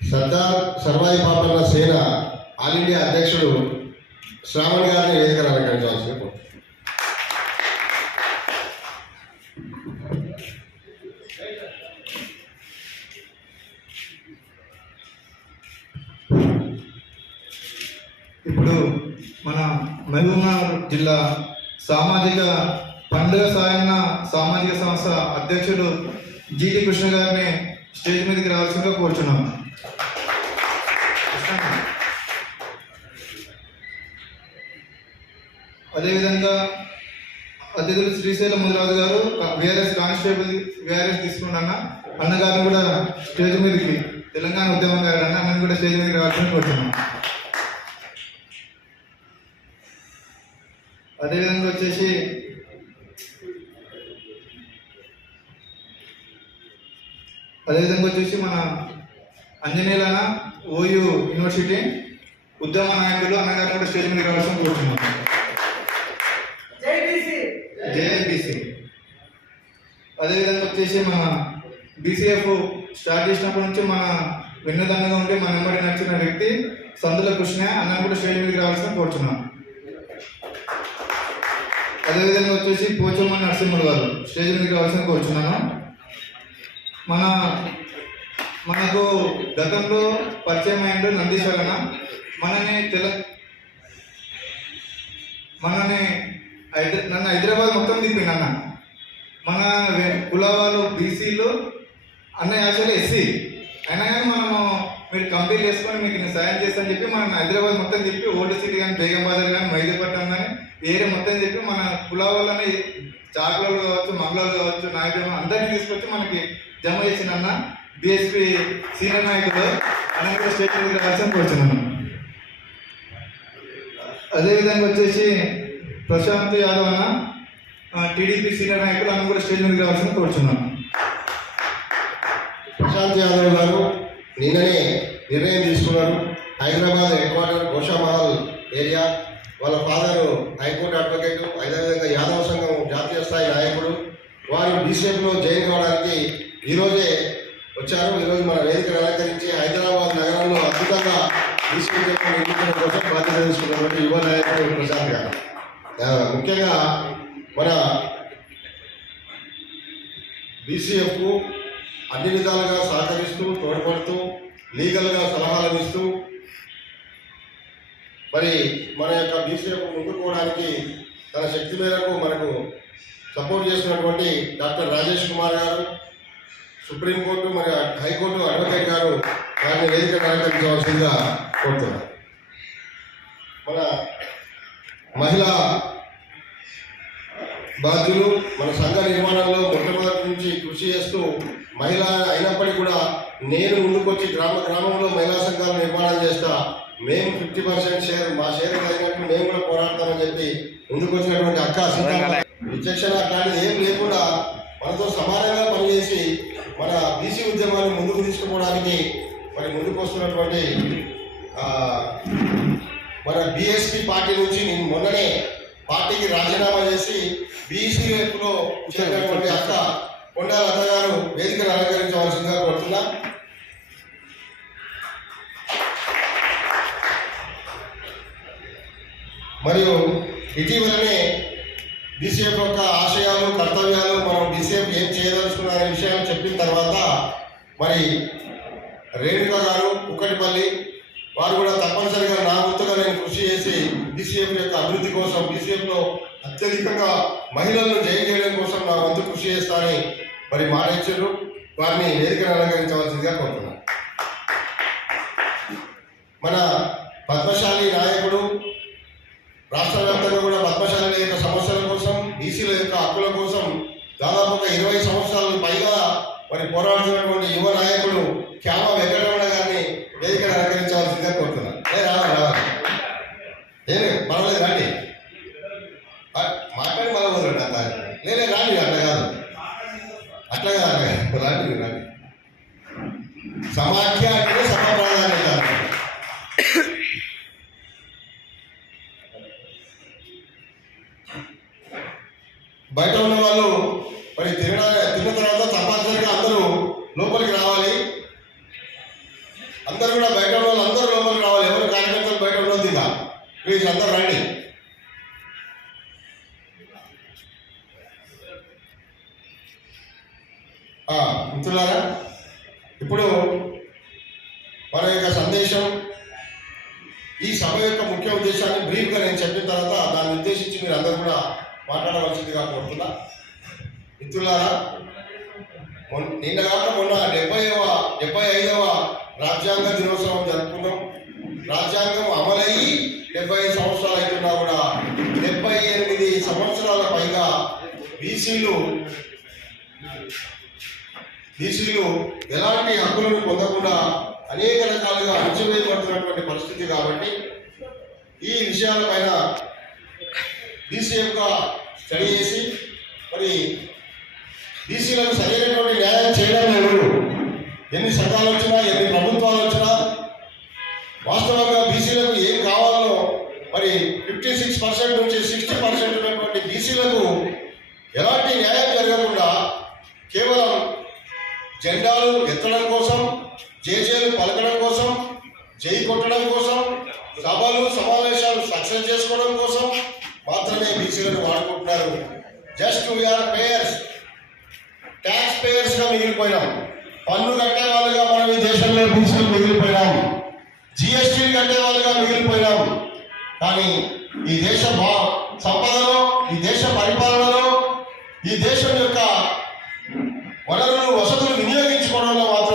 Sardar Sarvai Papanna Sena all India అధ్యక్షుడు శ్రావణ్ గారిని వేదిక అలంకరించవలసిందిగా కోరుతున్నాను. ఇప్పుడు మన మహబూబ్నగర్ జిల్లా సామాజిక పండుగ సాయన్న సామాజిక సంస్థ అధ్యక్షుడు జీటి కృష్ణ గారిని స్టేజ్ మీదకి రావాల్సిందిగా కోరుచున్నాం. అదేవిధంగా అతిథులు శ్రీశైలం ముదిరాజు గారు విఆర్ఎస్ కానిస్టేబుల్ విఆర్ఎస్ తీసుకున్నాన్న అన్న అన్నగారిని కూడా స్టేజ్ మీదకి తెలంగాణ ఉద్యమం గారు అన్న అన్నని కూడా స్టేజ్ మీదకి రావాల్సింది కోరుతున్నాం అదేవిధంగా వచ్చేసి అదేవిధంగా వచ్చేసి మన అంజనేయులన ఓయూ యూనివర్సిటీ ఉద్యమ నాయకులు అన్నగారు కూడా స్టేజ్ మీద రావాల్సిన కోరుతున్నాం అదేవిధంగా వచ్చేసి మన బీసీఎఫ్ స్టార్ట్ చేసినప్పటి నుంచి మన వెన్నుదన్నుగా ఉండి మన నెంబర్ నచ్చిన వ్యక్తి సందుల కృష్ణ అన్న కూడా స్టేజ్ మీదకి రావాల్సిన కోరుతున్నాం అదేవిధంగా వచ్చేసి పోచమ్మ నరసింహులు గారు స్టేజ్ మీదకి రావాల్సిన కోరుచున్నాను. మన మనకు గతంలో పరిచయం అయ్యిండు నందీశ్వరన మనని తెల మనని హైద- నన్ను హైదరాబాద్ మొత్తం తిప్పిండు అన్న. మన కులవాళ్ళు బీసీలు అన్న యాక్చువల్లీ ఎస్సీ. అయినా కానీ మనము మీరు కంప్లీట్ చేసుకొని మీకు నేను సాయం చేస్తాను చెప్పి మనం హైదరాబాద్ మొత్తం చెప్పి ఓల్డ్ సిటీ కానీ బేగం బజార్ కానీ మైదీపట్నం కానీ ఏరియా మొత్తం చెప్పి మన కులవాళ్ళని చాకులలో కావచ్చు మంగళాలు కావచ్చు నాయకులు అందరినీ తీసుకొచ్చి మనకి జమ చేసిన అన్న బిఎస్పి సీనియర్ నాయకులు అన్న స్టేట్ మీద రావాల్సిన అదేవిధంగా వచ్చేసి ప్రశాంత్ యాదవ్ అన్న టీడీపీ సీనియర్ నాయకులు అన్న కూడా స్టేట్ మీద రావాల్సిన కోరుచున్నాను ప్రశాంత్ యాదవ్ గారు నిన్ననే నిర్ణయం తీసుకున్నారు. Hyderabad head quarter Goshamahal area. వాళ్ళ ఫాదరు హైకోర్టు అడ్వకేట్ అదేవిధంగా యాదవ్ సంఘం జాతీయ స్థాయి నాయకుడు వారు బీసీఎఫ్లో జాయిన్ కావడానికి ఈరోజే వచ్చారు. ఈరోజు మన వేదిక అలంకరించి హైదరాబాద్ నగరంలో అద్భుతంగా తీసుకుంటున్న కోసం బాధ్యత తీసుకున్నటువంటి యువ నాయకుడు ప్రశాంత్ గారు. ముఖ్యంగా మన బీసీఎఫ్కు అన్ని విధాలుగా సహకరిస్తూ తోడ్పడుతూ లీగల్గా సలహాలు ఇస్తూ మరి మన యొక్క బీసీఎఫ్ ముందుకోవడానికి తన శక్తి మేరకు మనకు సపోర్ట్ చేసినటువంటి డాక్టర్ రాజేష్ కుమార్ గారు సుప్రీంకోర్టు మరి హైకోర్టు అడ్వకేట్ గారు వారిని వేదిక అలంకరించవలసిందిగా కోరుతున్నారు మన మహిళా బాధ్యులు మన సంఘ నిర్మాణంలో మొట్టమొదటి నుంచి కృషి చేస్తూ మహిళ అయినప్పటికీ కూడా నేను ముందుకొచ్చి గ్రామ గ్రామంలో మహిళా సంఘాలు నిర్మాణం చేస్తా మేము ఫిఫ్టీ పర్సెంట్ షేర్ మా షేర్ కలిగినట్టు మేము కూడా పోరాడతామని చెప్పి ముందుకొచ్చినటువంటి అక్క సీతమ్మ విచక్షణ అట్లాంటిది ఏం లేకుండా మనతో సమానంగా పనిచేసి మన బీసీ ఉద్యమాన్ని ముందుకు తీసుకుపోవడానికి మరి ముందుకు వస్తున్నటువంటి మన బీఎస్పీ పార్టీ నుంచి నేను మొన్ననే పార్టీకి రాజీనామా చేసి బీసీ వైపులో చేరినటువంటి అక్క కొండా లత గారు వేదికను అలంకరించవలసిందిగా కోరుతున్నా. మరియు ఇటీవలనే బీసీఎఫ్ యొక్క ఆశయాలు కర్తవ్యాలు మనం బీసీఎఫ్ ఏం చేయదలుచుకున్న అనే విషయం చెప్పిన తర్వాత మరి రేణుక గారు కుక్కటిపల్లి వారు కూడా తప్పనిసరిగా నా గుర్తుగా నేను కృషి చేసి బీసీఎఫ్ యొక్క అభివృద్ధి కోసం బీసీఎఫ్లో అత్యధికంగా మహిళలను జయం చేయడం కోసం నా వంతు కృషి చేస్తానని మరి మాట ఇచ్చారు వారిని వేదికను అలంకరించవలసిందిగా కోరుతున్నాను. మన పద్మశాలి నాయకుడు రాష్ట్ర వ్యాప్తంగా కూడా పద్మశాల యొక్క సమస్యల కోసం బీసీల యొక్క హక్కుల కోసం దాదాపు ఒక ఇరవై సంవత్సరాల పైగా మరి పోరాడుతున్నటువంటి యువ నాయకుడు క్యామ వెంకటరమణ గారిని వేదికను అలంకరించవలసిందిగా కోరుతున్నాను. ఏ రావాలి రావాలి నేను పర్వాలేదు రండి మాట్లాడి మళ్ళీ వదలండి అంత నేనే రాండి అట్లా కాదు. అట్లా కాదు రాండి రాండి. సమాఖ్య బయట ఉన్న వాళ్ళు మరి తిన తిన్న తర్వాత తప్పనిసరిగా అందరూ లోపలికి రావాలి. అందరు కూడా బయట ఉన్న వాళ్ళు అందరూ లోపలికి రావాలి. ఎవరు కార్యకర్తలు బయట ఉండదు ఇక ప్లీజ్ అందరూ రండి. మిత్రులారా ఇప్పుడు మన యొక్క సందేశం ఈ సభ యొక్క ముఖ్య ఉద్దేశాన్ని బ్రీఫ్గా నేను చెప్పిన తర్వాత దాన్ని ఉద్దేశించి మీరు అందరూ కూడా మాట్లాడవలసిందిగా కోరుతున్నా. మిత్రులారా నిన్న కాక మొన్న డెబ్బైవ డెబ్బై ఐదవ రాజ్యాంగ దినోత్సవం జరుపుకున్నాం. రాజ్యాంగం అమలయ్యి డెబ్బై ఐదు సంవత్సరాలు అవుతున్నా కూడా డెబ్బై ఎనిమిది సంవత్సరాల పైగా బీసీలు బీసీలు ఎలాంటి హక్కులను పొందకుండా అనేక రకాలుగా అణచివేయబడుతున్నటువంటి పరిస్థితి కాబట్టి ఈ విషయాలపైన బీసీ యొక్క స్టడీ చేసి మరి బీసీలకు సరైనటువంటి న్యాయం చేయడం లేదు. ఎన్ని సంఘాలు వచ్చినా ఎన్ని ప్రభుత్వాలు వచ్చినా వాస్తవంగా బీసీలకు ఏం కావాలో మరి ఫిఫ్టీ సిక్స్ పర్సెంట్ నుంచి సిక్స్టీ పర్సెంట్ ఉన్నటువంటి బీసీలకు ఎలాంటి న్యాయం జరగకుండా కేవలం జెండాలు ఎత్తడం కోసం జేజేలు పలకడం కోసం జై కొట్టడం కోసం సభలు సమావేశాలు సక్సెస్ చేసుకోవడం కోసం మాత్రమే బీసీలను వాడుకుంటున్నారు. Just we are payers tax పేయర్స్గా మిగిలిపోయినాం. పన్ను కట్టే వాళ్ళుగా మనం ఈ దేశంలో బీసీలు మిగిలిపోయినాం. జిఎస్టి కట్టే వాళ్ళుగా మిగిలిపోయినాం. కానీ ఈ దేశ భా సంపదలో ఈ దేశ పరిపాలనలో ఈ దేశం యొక్క వనరులు వసతులు వినియోగించుకోవడంలో మాత్రం